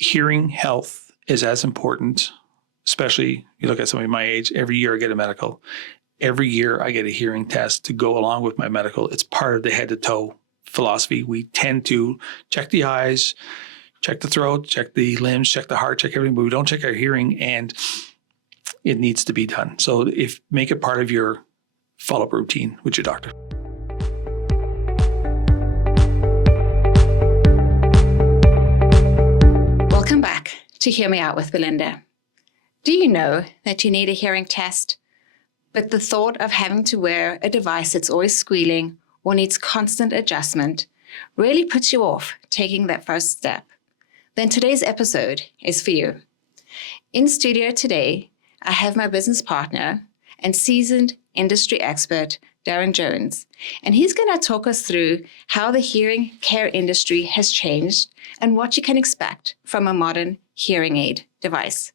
hearing health is as important, especially you look at somebody my age, every year I get a medical. Every year I get a hearing test to go along with my medical. It's part of the head to toe philosophy. We tend to check the eyes, check the throat, check the limbs, check the heart, check everything, but we don't check our hearing, and it needs to be done. So make it part of your follow-up routine with your doctor. Welcome back to Hear Me Out with Belinda. Do you know that you need a hearing test? But the thought of having to wear a device that's always squealing or needs constant adjustment really puts you off taking that first step. Then today's episode is for you. In studio today, I have my business partner and seasoned industry expert, Daren Jones, and he's going to talk us through how the hearing care industry has changed and what you can expect from a modern hearing aid device.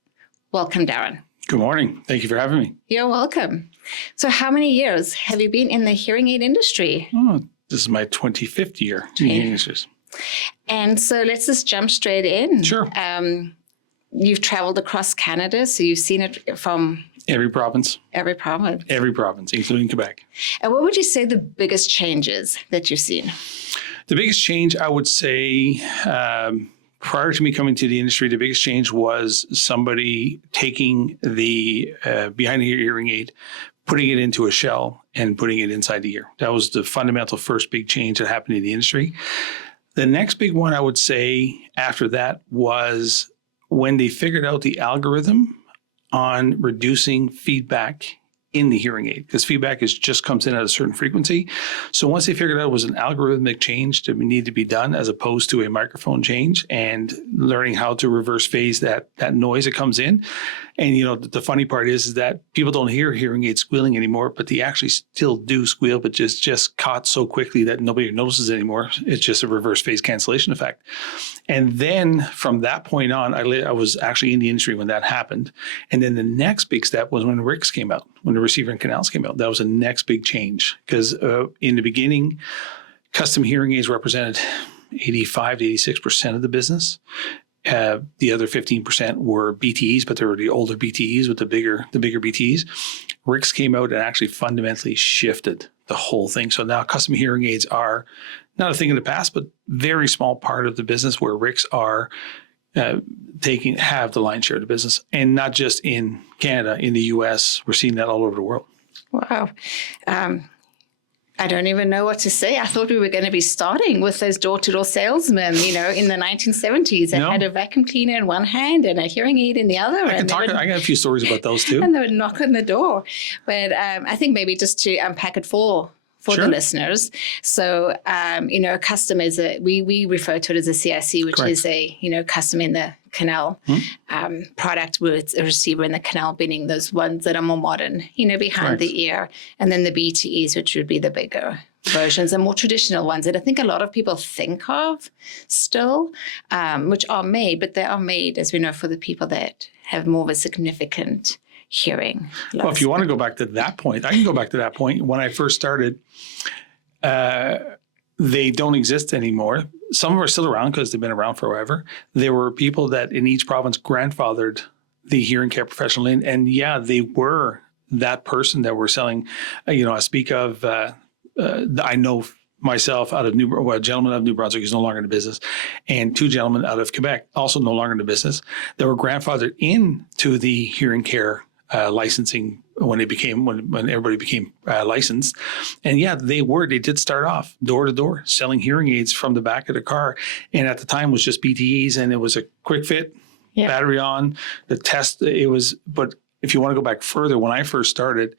Welcome, Daren. Good morning. Thank you for having me. You're welcome. So how many years have you been in the hearing aid industry? Oh, this is my 25th year in the industry. And so let's just jump straight in. Sure. You've traveled across Canada, so you've seen it from every province. Every province, including Quebec. And what would you say the biggest changes that you've seen? The biggest change, I would say, prior to me coming to the industry, the biggest change was somebody taking the behind the ear hearing aid, putting it into a shell and putting it inside the ear. That was the fundamental first big change that happened in the industry. The next big one I would say after that was when they figured out the algorithm on reducing feedback in the hearing aid, because feedback just comes in at a certain frequency. So once they figured out it was an algorithmic change that needed to be done as opposed to a microphone change, and learning how to reverse phase that noise that comes in. And the funny part is that people don't hear hearing aids squealing anymore, but they actually still do squeal, but just caught so quickly that nobody notices anymore. It's just a reverse phase cancellation effect. And then from that point on, I was actually in the industry when that happened. And then the next big step was when RICs came out, when the receiver and canals came out. That was the next big change, because in the beginning, custom hearing aids represented 85 to 86% of the business. The other 15% were BTEs, but they were the older BTEs with the bigger BTEs. RICs came out and actually fundamentally shifted the whole thing. So now custom hearing aids are not a thing in the past, but very small part of the business, where RICs are have the lion's share of the business, and not just in Canada, in the US. We're seeing that all over the world. Wow. I don't even know what to say. I thought we were going to be starting with those door-to-door salesmen, in the 1970s that had a vacuum cleaner in one hand and a hearing aid in the other. I got a few stories about those too. And they would knock on the door. But I think maybe just to unpack it for the listeners. So, a custom is we refer to it as a CIC, which is a, custom in the canal product with a receiver in the canal, being those ones that are more modern, behind the ear. And then the BTEs, which would be the bigger versions and more traditional ones that I think a lot of people think of still, which are made, but they are made, as we know, for the people that have more of a significant hearing loss. Well, if you want to go back to that point, I can go back to that point. When I first started, they don't exist anymore. Some of them are still around because they've been around forever. There were people that in each province grandfathered the hearing care professional in, and they were that person that were selling. I speak of. I know myself out of a gentleman out of New Brunswick is no longer in the business, and two gentlemen out of Quebec, also no longer in the business, that were grandfathered into the hearing care licensing when everybody became licensed. And they did start off door to door selling hearing aids from the back of the car. And at the time was just BTEs, and it was a quick fit, battery on, the test. But if you want to go back further, when I first started,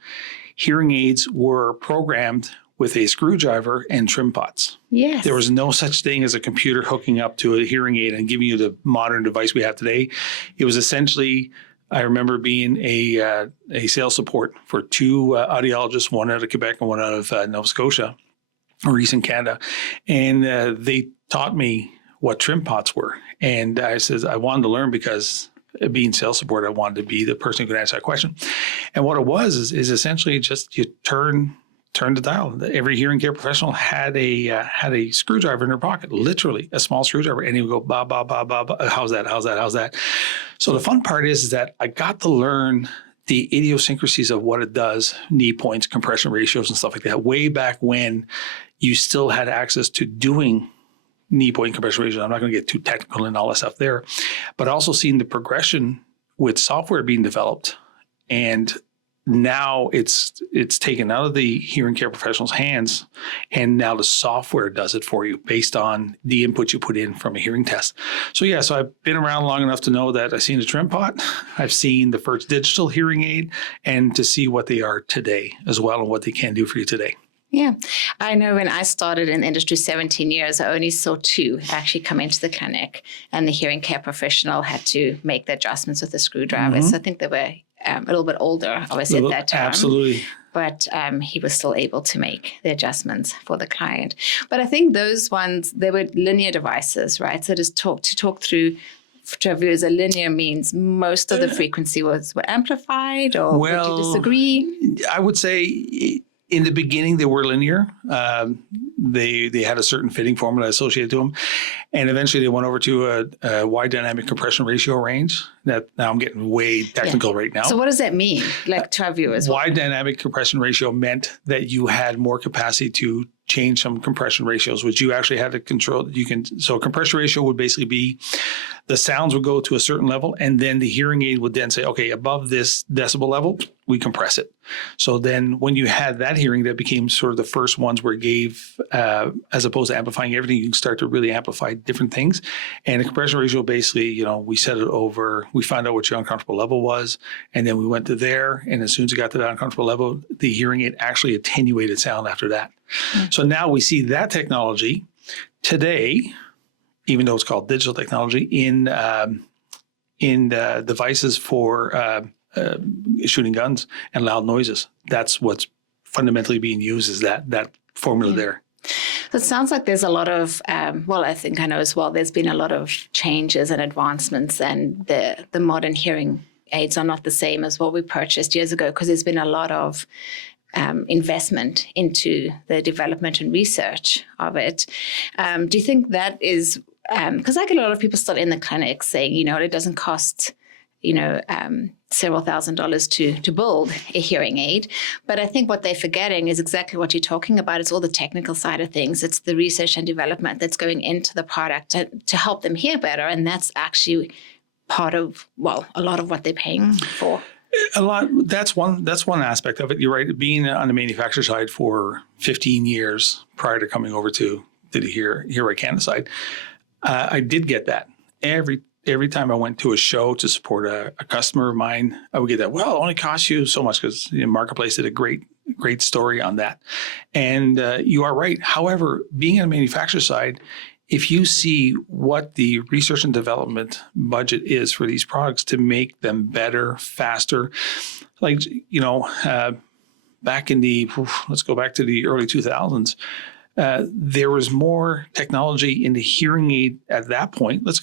hearing aids were programmed with a screwdriver and trim pots. Yes. There was no such thing as a computer hooking up to a hearing aid and giving you the modern device we have today. It was essentially, I remember being a sales support for two audiologists, one out of Quebec and one out of Nova Scotia or Eastern Canada. And they taught me what trim pots were. And I said, I wanted to learn because being sales support, I wanted to be the person who could answer that question. And what it was is essentially just you turn turn the dial. Every hearing care professional had a screwdriver in their pocket, literally a small screwdriver, and he would go, ba, ba, ba, ba, ba. How's that? How's that? How's that? So the fun part is that I got to learn the idiosyncrasies of what it does, knee points, compression ratios, and stuff like that, way back when you still had access to doing knee point compression ratios. I'm not going to get too technical and all that stuff there, but also seeing the progression with software being developed. And now it's taken out of the hearing care professional's hands, and now the software does it for you based on the input you put in from a hearing test. So I've been around long enough to know that I've seen the trim pot, I've seen the first digital hearing aid, and to see what they are today as well and what they can do for you today. Yeah, I know when I started in the industry 17 years, I only saw two actually come into the clinic, and the hearing care professional had to make the adjustments with the screwdriver. So I think they were a little bit older, obviously, at that time. Absolutely. But he was still able to make the adjustments for the client. But I think those ones, they were linear devices, right? So just talk through to our viewers, a linear means most of the frequency were amplified, or would you disagree? I would say in the beginning, they were linear. They had a certain fitting formula associated to them. And eventually they went over to a wide dynamic compression ratio range. That now I'm getting way technical right now. So what does that mean, like to our viewers? Wide dynamic compression ratio meant that you had more capacity to change some compression ratios, which you actually had to control. So compression ratio would basically be the sounds would go to a certain level, and then the hearing aid would then say, okay, above this decibel level, we compress it. So then when you had that hearing, that became sort of the first ones where it gave, as opposed to amplifying everything, you can start to really amplify different things. And the compression ratio, basically, we set it over, we found out what your uncomfortable level was, and then we went to there. And as soon as it got to that uncomfortable level, the hearing aid actually attenuated sound after that. Mm-hmm. So now we see that technology today, even though it's called digital technology, in devices for shooting guns and loud noises. That's what's fundamentally being used, is that formula there. So it sounds like there's a lot of, I think I know as well, there's been a lot of changes and advancements, and the modern hearing aids are not the same as what we purchased years ago, because there's been a lot of investment into the development and research of it. Do you think that is, because I get a lot of people still in the clinic saying, it doesn't cost, several $1,000s to build a hearing aid. But I think what they're forgetting is exactly what you're talking about. It's all the technical side of things. It's the research and development that's going into the product to help them hear better. And that's actually part of, a lot of what they're paying for. A lot. That's one aspect of it. You're right. Being on the manufacturer side for 15 years prior to coming over to the Hear Right Canada side, I did get that. Every time I went to a show to support a customer of mine, I would get that. Well, it only costs you so much, because Marketplace did a great story on that. And you are right. However, being on the manufacturer side, if you see what the research and development budget is for these products to make them better, faster, back in let's go back to the early 2000s, there was more technology in the hearing aid at that point. Let's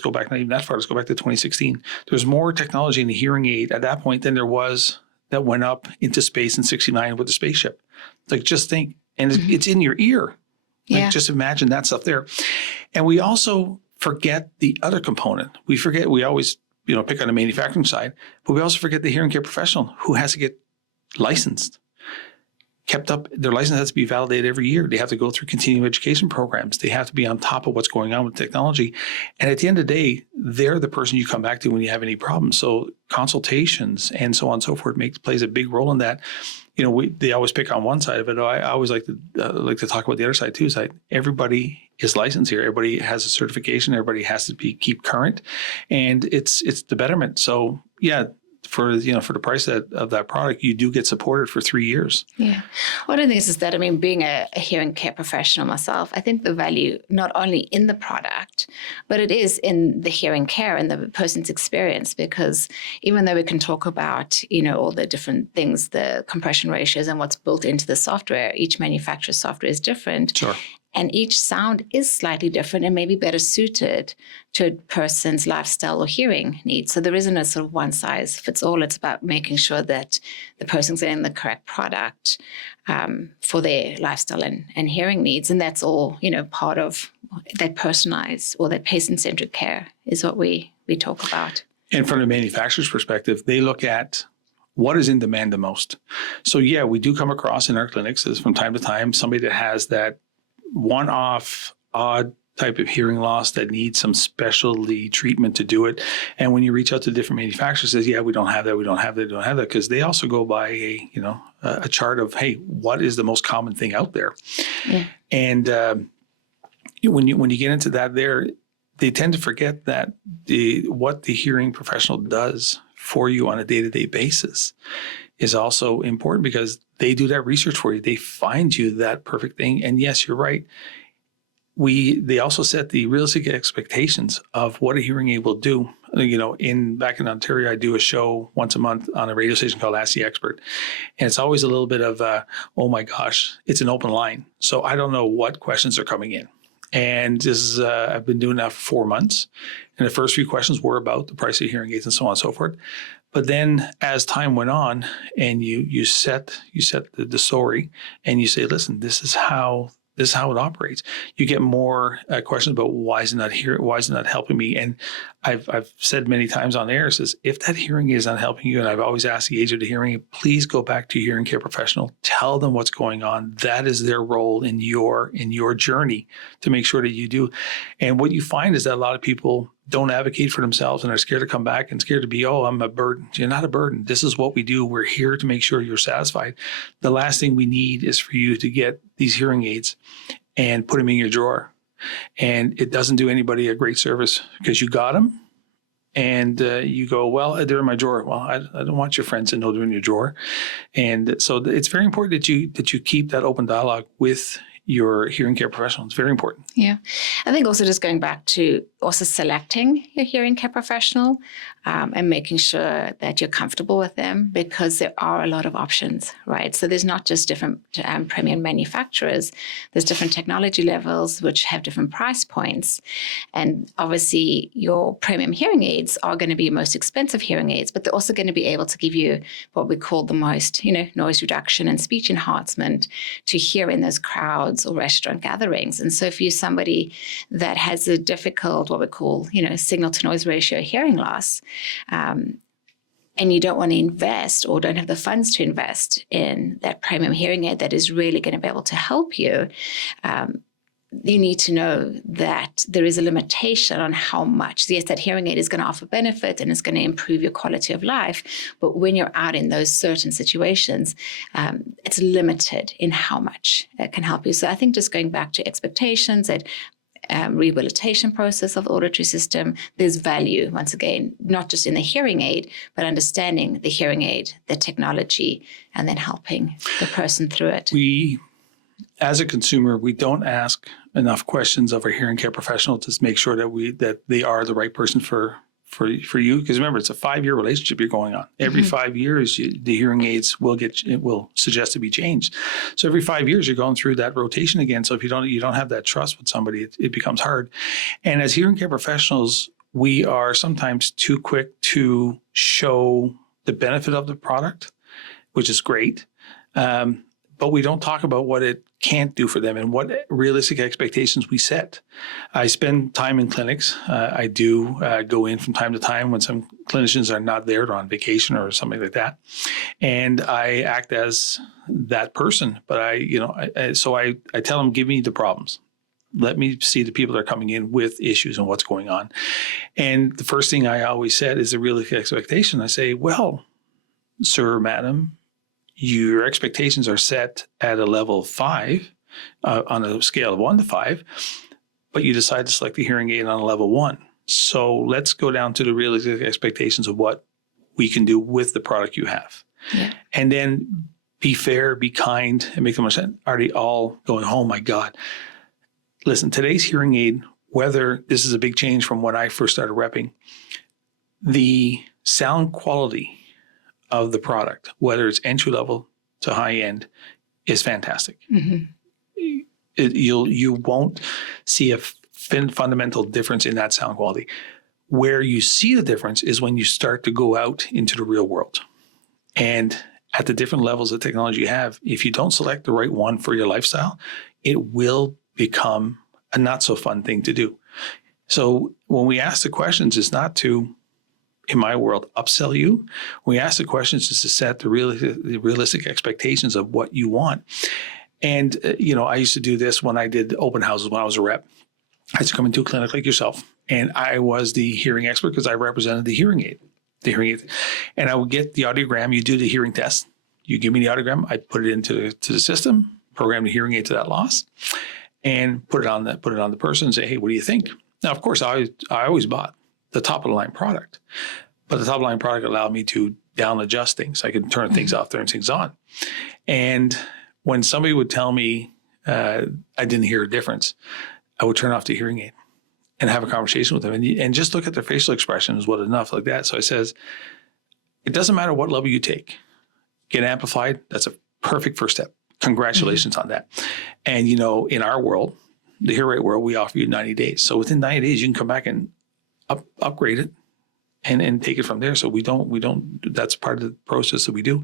go back, not even that far. Let's go back to 2016. There's more technology in the hearing aid at that point than there was that went up into space in '69 with the spaceship. Just think, and it's in your ear. Just imagine that stuff there. And we also forget the other component. We always, pick on the manufacturing side, but we also forget the hearing care professional who has to get licensed, kept up. Their license has to be validated every year. They have to go through continuing education programs. They have to be on top of what's going on with technology. And at the end of the day, they're the person you come back to when you have any problems. So consultations and so on and so forth plays a big role in that. They always pick on one side of it. I always like to talk about the other side too. Everybody is licensed here. Everybody has a certification. Everybody has to keep current, and it's the betterment. So for the price of that product, you do get supported for 3 years. Yeah. One of the things is that, being a hearing care professional myself, I think the value not only in the product, but it is in the hearing care and the person's experience, because even though we can talk about, all the different things, the compression ratios and what's built into the software, each manufacturer's software is different. Sure. And each sound is slightly different and maybe better suited to a person's lifestyle or hearing needs. So there isn't a sort of one size fits all. It's about making sure that the person's getting the correct product for their lifestyle and hearing needs. And that's all, part of that personalized or that patient-centered care is what we talk about. And from the manufacturer's perspective, they look at what is in demand the most. So yeah, we do come across in our clinics as from time to time somebody that has that one-off odd type of hearing loss that needs some specialty treatment to do it. And when you reach out to different manufacturers, says, yeah, we don't have that, we don't have that, we don't have that, because they also go by a chart of, hey, what is the most common thing out there? Yeah. And when you get into that there, they tend to forget that what the hearing professional does for you on a day-to-day basis is also important, because they do that research for you. They find you that perfect thing. And yes, you're right. They also set the realistic expectations of what a hearing aid will do. Back in Ontario, I do a show once a month on a radio station called Ask the Expert. And it's always a little bit of, oh my gosh, it's an open line. So I don't know what questions are coming in. And this is, I've been doing that for 4 months. And the first few questions were about the price of hearing aids and so on and so forth. But then as time went on and you set the story and you say, listen, this is how it operates. You get more questions about why is it not here? Why is it not helping me? And I've said many times on air, says, if that hearing aid is not helping you, and I've always asked the agent of the hearing aid, please go back to your hearing care professional. Tell them what's going on. That is their role in your journey to make sure that you do. And what you find is that a lot of people don't advocate for themselves and are scared to come back and scared to be, oh, I'm a burden. You're not a burden. This is what we do. We're here to make sure you're satisfied. The last thing we need is for you to get these hearing aids and put them in your drawer. And it doesn't do anybody a great service, because you got them and you go, well, they're in my drawer. Well, I don't want your friends to know they're in your drawer. And so it's very important that you keep that open dialogue with your hearing care professional. It's very important. Yeah. I think also just going back to also selecting your hearing care professional and making sure that you're comfortable with them, because there are a lot of options, right? So there's not just different premium manufacturers. There's different technology levels which have different price points. And obviously your premium hearing aids are going to be your most expensive hearing aids, but they're also going to be able to give you what we call the most, noise reduction and speech enhancement to hear in those crowds or restaurant gatherings. And so if you're somebody that has a difficult, what we call, signal to noise ratio hearing loss, and you don't want to invest or don't have the funds to invest in that premium hearing aid that is really going to be able to help you, you need to know that there is a limitation on how much. Yes, that hearing aid is going to offer benefit and it's going to improve your quality of life. But when you're out in those certain situations, it's limited in how much it can help you. So I think just going back to expectations, that rehabilitation process of the auditory system, there's value, once again, not just in the hearing aid, but understanding the hearing aid, the technology, and then helping the person through it. As a consumer, we don't ask enough questions of our hearing care professional to make sure that they are the right person for you. Because remember, it's a 5-year relationship you're going on. Every 5 years, the hearing aids will suggest to be changed. So every 5 years, you're going through that rotation again. So if you don't have that trust with somebody, it becomes hard. And as hearing care professionals, we are sometimes too quick to show the benefit of the product, which is great. But we don't talk about what it can't do for them and what realistic expectations we set. I spend time in clinics. I do go in from time to time when some clinicians are not there, they're on vacation or something like that. And I act as that person. But I tell them, give me the problems. Let me see the people that are coming in with issues and what's going on. And the first thing I always said is a realistic expectation. I say, well, sir, madam, your expectations are set at a level of 5 on a scale of 1 to 5, but you decide to select the hearing aid on a level 1. So let's go down to the realistic expectations of what we can do with the product you have. Yeah. And then be fair, be kind, and make them understand. Are they all going, oh my God? Listen, today's hearing aid, whether this is a big change from when I first started repping, the sound quality of the product, whether it's entry level to high end, is fantastic. Mm-hmm. You won't see a fundamental difference in that sound quality. Where you see the difference is when you start to go out into the real world. And at the different levels of technology you have, if you don't select the right one for your lifestyle, it will become a not so fun thing to do. So when we ask the questions, it's not to, in my world, upsell you. When we ask the questions, is to set the realistic expectations of what you want. And, I used to do this when I did open houses when I was a rep. I used to come into a clinic like yourself, and I was the hearing expert because I represented the hearing aid. And I would get the audiogram. You do the hearing test. You give me the audiogram. I put it into the system, program the hearing aid to that loss, and put it on the person and say, hey, what do you think? Now, of course, I always bought the top of the line product, but the top of the line product allowed me to down adjust things. I could turn things off, turn things on. And when somebody would tell me I didn't hear a difference, I would turn off the hearing aid and have a conversation with them and just look at their facial expression is what enough like that. So I says, it doesn't matter what level you take. Get amplified. That's a perfect first step. Congratulations on that. And, in our world, the hearing aid world, we offer you 90 days. So within 90 days, you can come back and upgrade it and take it from there. So we don't, that's part of the process that we do.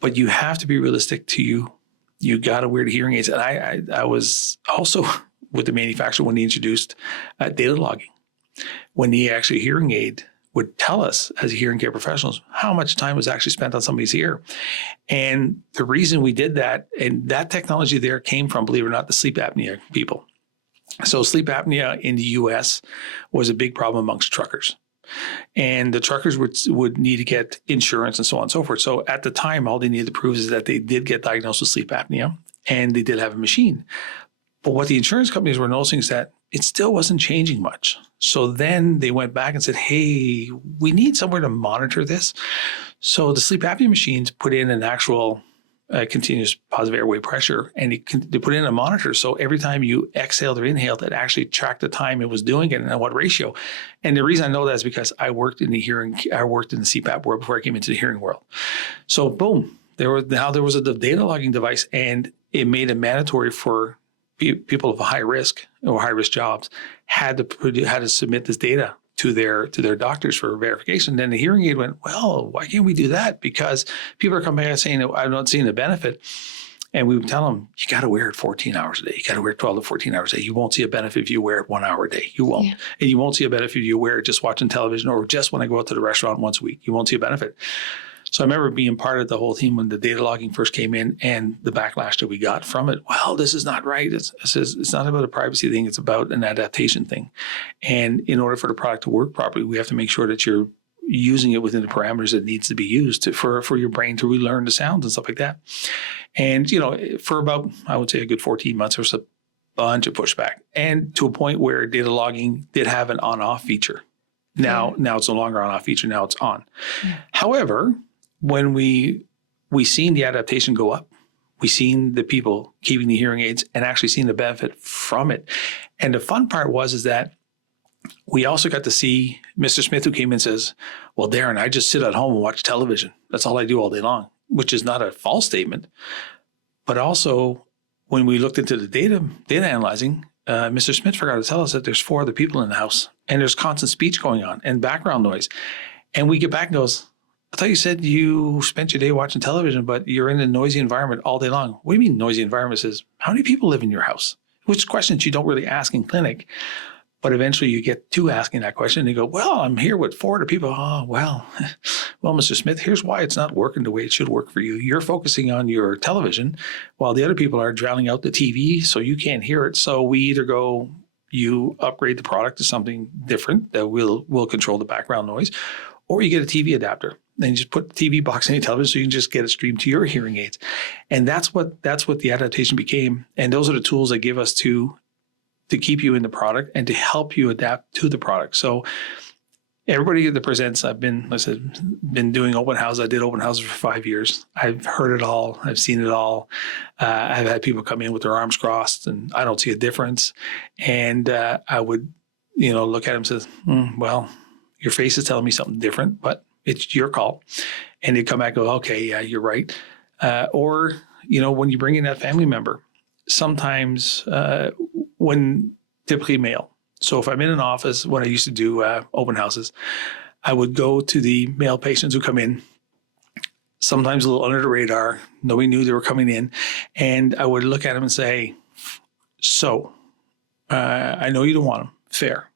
But you have to be realistic to you. You got to wear the hearing aids. And I was also with the manufacturer when they introduced data logging, when the actual hearing aid would tell us as hearing care professionals how much time was actually spent on somebody's ear. And the reason we did that, and that technology there came from, believe it or not, the sleep apnea people. So sleep apnea in the US was a big problem amongst truckers. And the truckers would need to get insurance and so on and so forth. So at the time, all they needed to prove is that they did get diagnosed with sleep apnea and they did have a machine. But what the insurance companies were noticing is that it still wasn't changing much. So then they went back and said, hey, we need somewhere to monitor this. So the sleep apnea machines put in an actual continuous positive airway pressure, and they put in a monitor. So every time you exhaled or inhaled, it actually tracked the time it was doing it and at what ratio. And the reason I know that is because I worked in the CPAP world before I came into the hearing world. So boom, there was a data logging device, and it made it mandatory for people of high risk or high risk jobs had to submit this data to their doctors for verification. Then the hearing aid went, well, why can't we do that? Because people are coming back saying, I'm not seeing the benefit. And we would tell them, you got to wear it 14 hours a day. You got to wear it 12 to 14 hours a day. You won't see a benefit if you wear it 1 hour a day. You won't. Yeah. And you won't see a benefit if you wear it just watching television or just when I go out to the restaurant once a week. You won't see a benefit. So I remember being part of the whole team when the data logging first came in, and the backlash that we got from it. Well, this is not right. It's not about a privacy thing. It's about an adaptation thing. And in order for the product to work properly, we have to make sure that you're using it within the parameters it needs to be used for your brain to relearn the sounds and stuff like that. And, for about, I would say a good 14 months, there was a bunch of pushback, and to a point where data logging did have an on-off feature. Now it's no longer on-off feature. Now it's on. Yeah. However, when we seen the adaptation go up, we seen the people keeping the hearing aids and actually seeing the benefit from it. And the fun part is that we also got to see Mr. Smith, who came in and says, well, Daren, I just sit at home and watch television. That's all I do all day long, which is not a false statement. But also, when we looked into the data analyzing, Mr. Smith forgot to tell us that there's 4 other people in the house, and there's constant speech going on and background noise. And we get back and goes, I thought you said you spent your day watching television, but you're in a noisy environment all day long. What do you mean noisy environment? Says, how many people live in your house? Which questions you don't really ask in clinic. But eventually you get to asking that question and you go, well, I'm here with 4 other people. Oh, well, Mr. Smith, here's why it's not working the way it should work for you. You're focusing on your television while the other people are drowning out the TV, so you can't hear it. So we either go, you upgrade the product to something different that will control the background noise, or you get a TV adapter. Then you just put the TV box in your television so you can just get it streamed to your hearing aids. And that's what the adaptation became. And those are the tools that give us to keep you in the product and to help you adapt to the product. So everybody that presents, I've been doing open houses. I did open houses for 5 years. I've heard it all. I've seen it all. I've had people come in with their arms crossed and I don't see a difference. And I would, look at them and say, well, your face is telling me something different, but it's your call. And they come back and go, okay, yeah, you're right. Or, when you bring in that family member sometimes when typically mail. So if I'm in an office, when I used to do open houses, I would go to the male patients who come in, sometimes a little under the radar. Nobody knew they were coming in. And I would look at them and say, so I know you don't want them. Fair.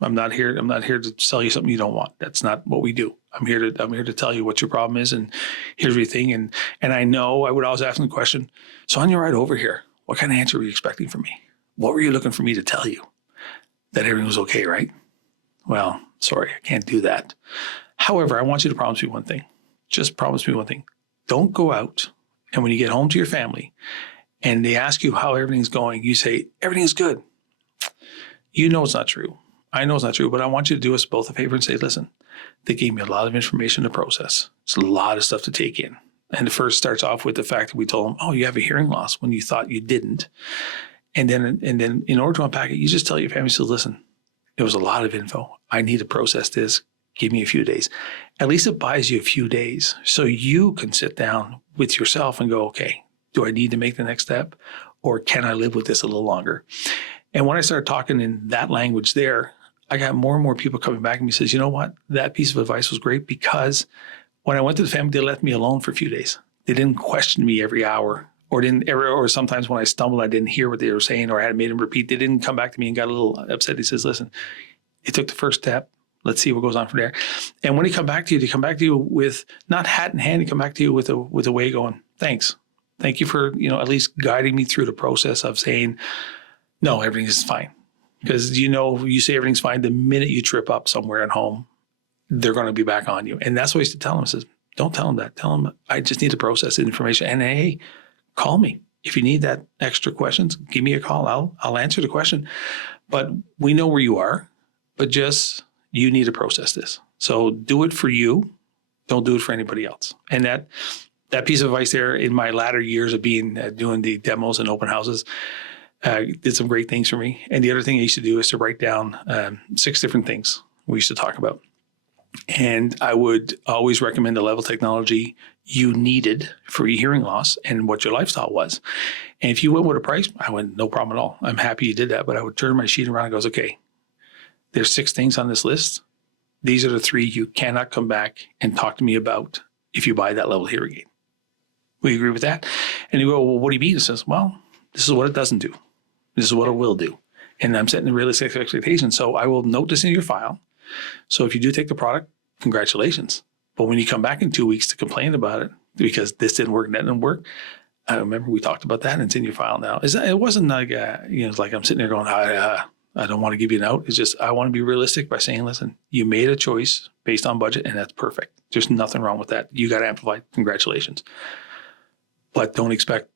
I'm not here to sell you something you don't want. That's not what we do. I'm here to tell you what your problem is, and here's your thing. And I know I would always ask them the question, so on your ride over here, what kind of answer were you expecting from me? What were you looking for me to tell you? That everything was okay, right? Well, sorry, I can't do that. However, I want you to promise me one thing. Just promise me one thing. Don't go out, and when you get home to your family and they ask you how everything's going, you say, everything's good. You know it's not true. I know it's not true, but I want you to do us both a favor and say, listen, they gave me a lot of information to process. It's a lot of stuff to take in. And the first starts off with the fact that we told them, oh, you have a hearing loss when you thought you didn't. And then in order to unpack it, you just tell your family, so listen, it was a lot of info. I need to process this. Give me a few days. At least it buys you a few days so you can sit down with yourself and go, okay, do I need to make the next step, or can I live with this a little longer? And when I started talking in that language there, I got more and more people coming back to me and says, you know what? That piece of advice was great, because when I went to the family, they left me alone for a few days. They didn't question me every hour, or sometimes when I stumbled, I didn't hear what they were saying, or I had made them repeat. They didn't come back to me and got a little upset. He says, listen, you took the first step. Let's see what goes on from there. And when they come back to you, they come back to you with not hat in hand. They come back to you with a way going, thanks. Thank you for, at least guiding me through the process of saying, no, everything is fine. Because, you say everything's fine. The minute you trip up somewhere at home, they're going to be back on you. And that's what I used to tell them. I says, don't tell them that. Tell them I just need to process the information. And hey, call me. If you need that extra questions, give me a call. I'll answer the question. But we know where you are, but just you need to process this. So do it for you. Don't do it for anybody else. And that piece of advice there in my latter years of being doing the demos and open houses did some great things for me. And the other thing I used to do is to write down 6 different things we used to talk about. And I would always recommend the level of technology you needed for your hearing loss and what your lifestyle was. And if you went with a price, I went, no problem at all. I'm happy you did that. But I would turn my sheet around and goes, okay, there's 6 things on this list. These are the 3 you cannot come back and talk to me about if you buy that level hearing aid. We agree with that? And you go, well, what do you mean? It says, well, this is what it doesn't do. This is what it will do. And I'm setting a realistic expectation. So I will note this in your file. So if you do take the product, congratulations. But when you come back in 2 weeks to complain about it because this didn't work and that didn't work, I remember we talked about that and it's in your file now. It wasn't like, it's like I'm sitting there going, I don't want to give you an out. It's just, I want to be realistic by saying, listen, you made a choice based on budget and that's perfect. There's nothing wrong with that. You got amplified. Congratulations. But don't expect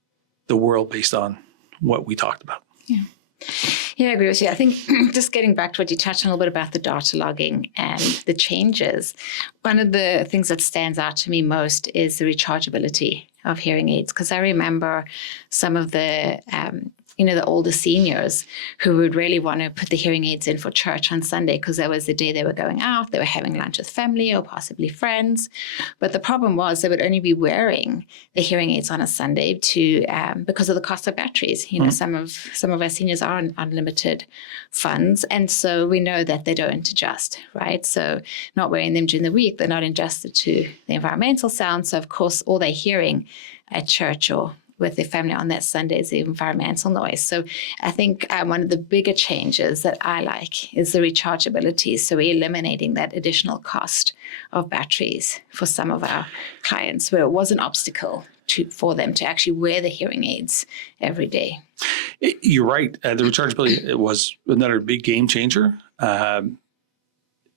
the world based on what we talked about. Yeah. Yeah, I agree with you. I think just getting back to what you touched on a little bit about the data logging and the changes, one of the things that stands out to me most is the rechargeability of hearing aids. Because I remember some of the the older seniors who would really want to put the hearing aids in for church on Sunday because that was the day they were going out, they were having lunch with family or possibly friends. But the problem was they would only be wearing the hearing aids on a Sunday because of the cost of batteries. Some of our seniors are on unlimited funds. And so we know that they don't adjust, right? So not wearing them during the week, they're not adjusted to the environmental sound. So of course, all they're hearing at church or with their family on that Sunday is the environmental noise. So I think one of the bigger changes that I like is the rechargeability. So we're eliminating that additional cost of batteries for some of our clients where it was an obstacle for them to actually wear the hearing aids every day. You're right. The rechargeability it was another big game changer.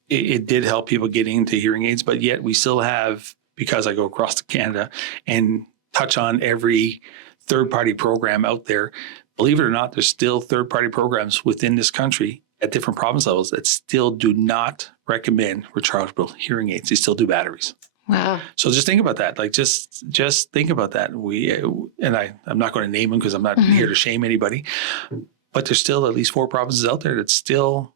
It did help people get into hearing aids, but yet we still have, because I go across to Canada and touch on every third-party program out there. Believe it or not, there's still third-party programs within this country at different province levels that still do not recommend rechargeable hearing aids. They still do batteries. Wow. So just think about that. Like just think about that. I'm not going to name them because I'm not here to shame anybody, but there's still at least 4 provinces out there that still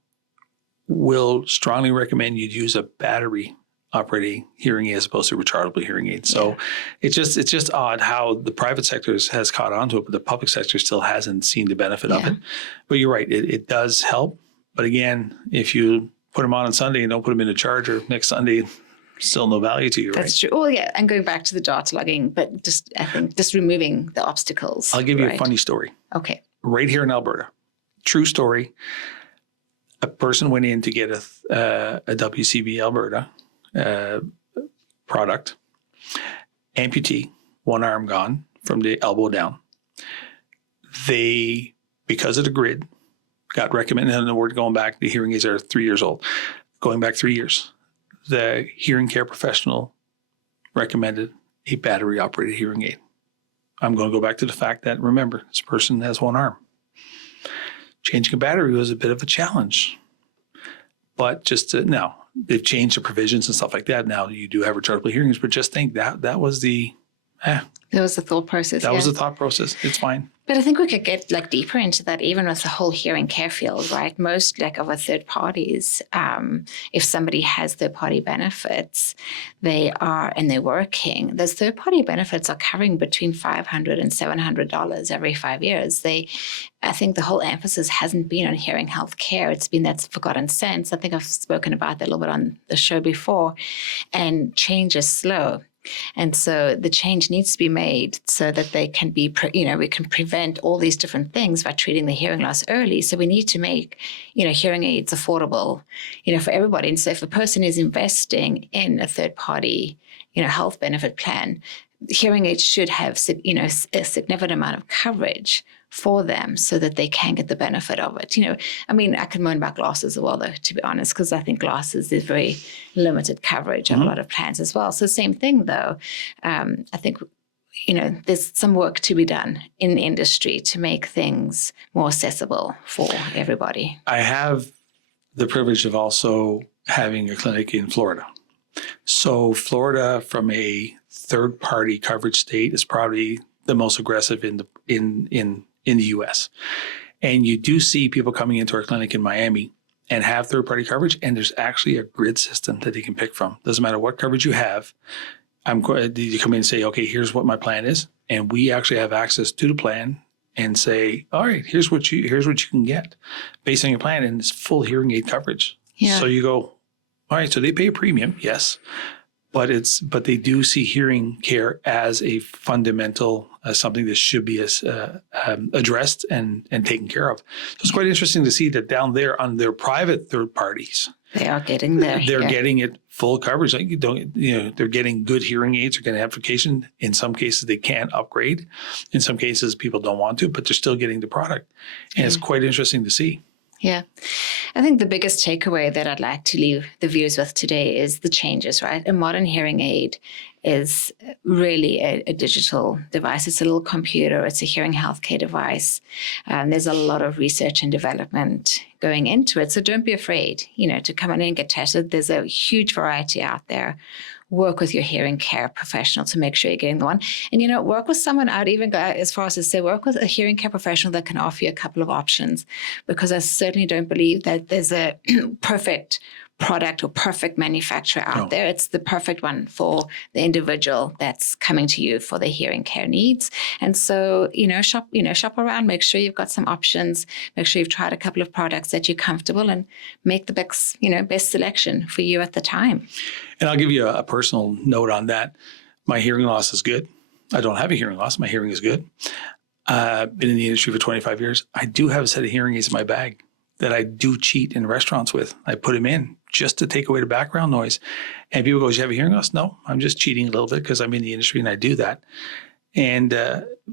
will strongly recommend you use a battery operate a hearing aid as opposed to a rechargeable hearing aid. So it's just odd how the private sector has caught on to it, but the public sector still hasn't seen the benefit of it. But you're right, it does help. But again, if you put them on Sunday and don't put them in a charger next Sunday, still no value to you, right? That's true. Oh, yeah. And going back to the data logging, but I think just removing the obstacles. I'll give you a funny story. Okay. Right here in Alberta, true story. A person went in to get a WCB Alberta product, amputee, one arm gone from the elbow down. They, because of the grid, got recommended, and we're going back, the hearing aids are 3 years old, going back 3 years. The hearing care professional recommended a battery operated hearing aid. I'm going to go back to the fact that, remember, this person has one arm. Changing a battery was a bit of a challenge. But now, they've changed the provisions and stuff like that. Now you do have rechargeable hearing aids, but just think that was the... That was the thought process. That was the thought process. It's fine. But I think we could get deeper into that, even with the whole hearing care field, right? Most of our third parties, if somebody has third party benefits, and they're working, those third party benefits are covering between $500 and $700 every 5 years. I think the whole emphasis hasn't been on hearing health care. It's been that forgotten sense. I think I've spoken about that a little bit on the show before, and change is slow. And so the change needs to be made so that they can be, we can prevent all these different things by treating the hearing loss early. So we need to make, hearing aids affordable, for everybody. And so if a person is investing in a third party, health benefit plan, hearing aids should have, a significant amount of coverage for them so that they can get the benefit of it. I can moan about glasses as well, though, to be honest, because I think glasses is very limited coverage on a lot of plans as well. So same thing, though. I think, there's some work to be done in the industry to make things more accessible for everybody. I have the privilege of also having a clinic in Florida. So Florida, from a third-party coverage state, is probably the most aggressive in the U.S. And you do see people coming into our clinic in Miami and have third-party coverage, and there's actually a grid system that they can pick from. Doesn't matter what coverage you have. You come in and say, okay, here's what my plan is, and we actually have access to the plan and say, all right, here's what you can get based on your plan, and it's full hearing aid coverage. Yeah. So you go, all right, so they pay a premium, yes, but they do see hearing care as a fundamental, something that should be addressed and taken care of. So it's quite interesting to see that down there on their private third parties, they are getting there. They're getting it full coverage. They're getting good hearing aids. They're getting application. In some cases, they can't upgrade. In some cases, people don't want to, but they're still getting the product, and it's quite interesting to see. Yeah. I think the biggest takeaway that I'd like to leave the viewers with today is the changes, right? A modern hearing aid is really a digital device. It's a little computer. It's a hearing healthcare device. There's a lot of research and development going into it. So don't be afraid, to come in and get tested. There's a huge variety out there. Work with your hearing care professional to make sure you're getting the one. And, work with someone. I'd even go as far as to say work with a hearing care professional that can offer you a couple of options, because I certainly don't believe that there's a perfect product or perfect manufacturer out there. It's the perfect one for the individual that's coming to you for their hearing care needs. And so, shop around, make sure you've got some options, make sure you've tried a couple of products that you're comfortable, and make the best selection for you at the time. And I'll give you a personal note on that. My hearing loss is good. I don't have a hearing loss. My hearing is good. Been in the industry for 25 years. I do have a set of hearing aids in my bag that I do cheat in restaurants with. I put them in just to take away the background noise. And people go, do you have a hearing loss? No, I'm just cheating a little bit because I'm in the industry and I do that. And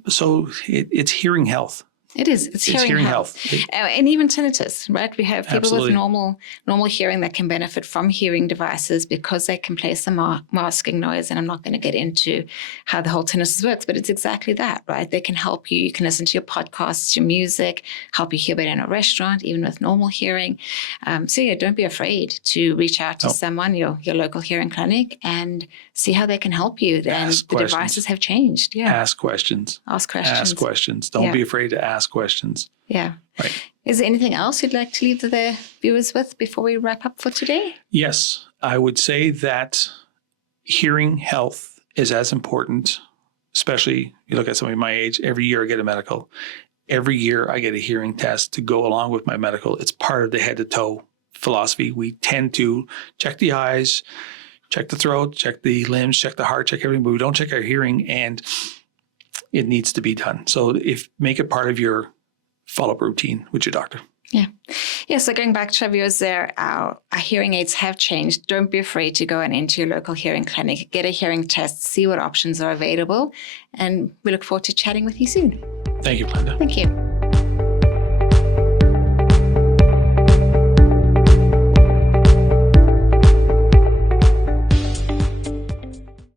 so it's hearing health. It is. It's hearing health. And even tinnitus, right? We have people with normal hearing that can benefit from hearing devices because they can play some masking noise. And I'm not going to get into how the whole tinnitus works, but it's exactly that, right? They can help you. You can listen to your podcasts, your music, help you hear better in a restaurant, even with normal hearing. Don't be afraid to reach out to someone, your local hearing clinic, and see how they can help you. And the devices have changed. Yeah. Ask questions. Don't be afraid to ask questions. Yeah. Right. Is there anything else you'd like to leave the viewers with before we wrap up for today? Yes. I would say that hearing health is as important, especially you look at somebody my age, every year I get a medical. Every year I get a hearing test to go along with my medical. It's part of the head to toe philosophy. We tend to check the eyes, check the throat, check the limbs, check the heart, check everything, but we don't check our hearing, and it needs to be done. So make it part of your follow-up routine with your doctor. Yeah, so going back to viewers there, our hearing aids have changed. Don't be afraid to go into your local hearing clinic, get a hearing test, see what options are available, and we look forward to chatting with you soon. Thank you, Belinda. Thank you.